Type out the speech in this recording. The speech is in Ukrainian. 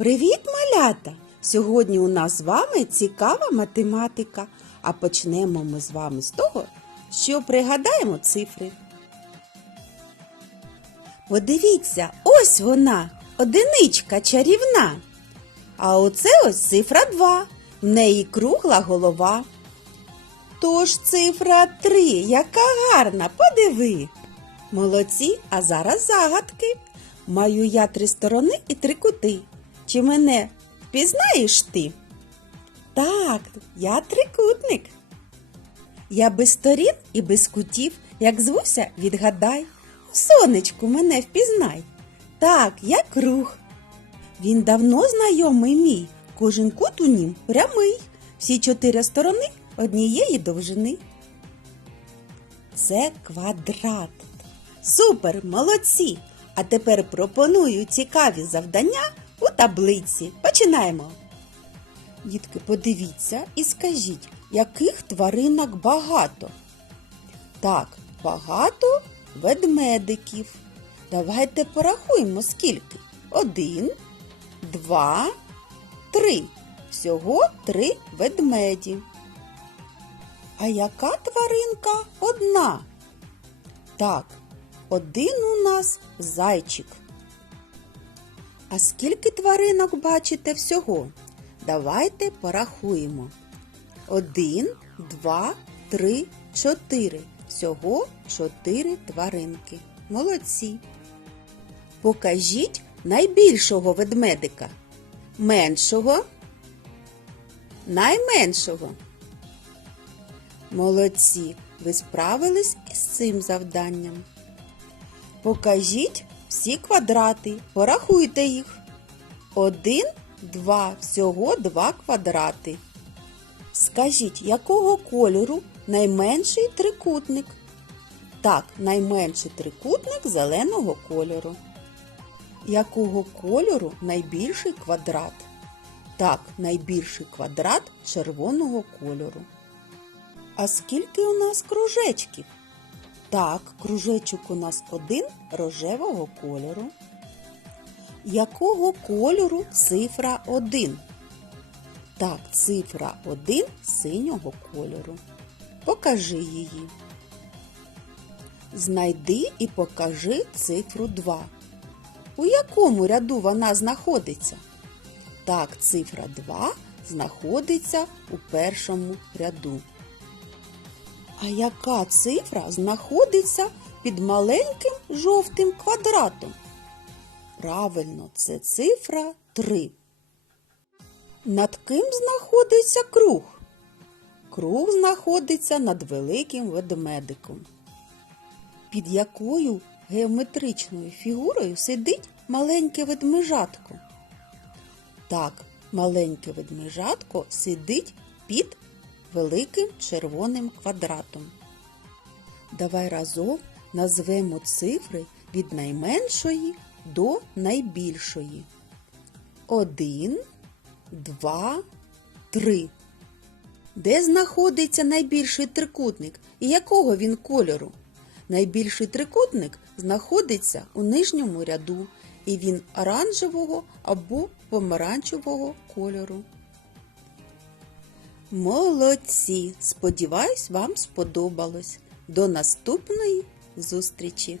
Привіт, малята! Сьогодні у нас з вами цікава математика. А почнемо ми з вами з того, що пригадаємо цифри. Подивіться, ось вона, одиничка чарівна. А оце ось цифра 2. В неї кругла голова. Тож цифра 3, яка гарна, подиви. Молодці, а зараз загадки. Маю я три сторони і три кути. Чи мене впізнаєш ти? Так, я трикутник. Я без сторін і без кутів, як звуся, відгадай. Сонечку, мене впізнай. Так, я круг. Він давно знайомий мій, кожен кут у нім прямий, всі чотири сторони однієї довжини. Це квадрат. Супер, молодці! А тепер пропоную цікаві завдання у таблиці. Починаємо. Дітки, подивіться і скажіть, яких тваринок багато? Так, багато ведмедиків. Давайте порахуємо скільки. Один, два, три. Всього три ведмеді. А яка тваринка одна? Так, один у нас зайчик. А скільки тваринок бачите всього? Давайте порахуємо. Один, два, три, чотири. Всього чотири тваринки. Молодці. Покажіть найбільшого ведмедика. Меншого. Найменшого. Молодці. Ви справились із цим завданням. Покажіть всі квадрати, порахуйте їх. Один, два, всього два квадрати. Скажіть, якого кольору найменший трикутник? Так, найменший трикутник зеленого кольору. Якого кольору найбільший квадрат? Так, найбільший квадрат червоного кольору. А скільки у нас кружечків? Так, кружечок у нас один рожевого кольору. Якого кольору цифра 1? Так, цифра 1 синього кольору. Покажи її. Знайди і покажи цифру 2. У якому ряду вона знаходиться? Так, цифра 2 знаходиться у першому ряду. А яка цифра знаходиться під маленьким жовтим квадратом? Правильно, це цифра 3. Над ким знаходиться круг? Круг знаходиться над великим ведмедиком. Під якою геометричною фігурою сидить маленьке ведмежатко? Так, маленьке ведмежатко сидить під великим червоним квадратом. Давай разом назвемо цифри від найменшої до найбільшої. Один, два, три. Де знаходиться найбільший трикутник і якого він кольору? Найбільший трикутник знаходиться у нижньому ряду, і він оранжевого або помаранчевого кольору. Молодці! Сподіваюсь, вам сподобалось. До наступної зустрічі!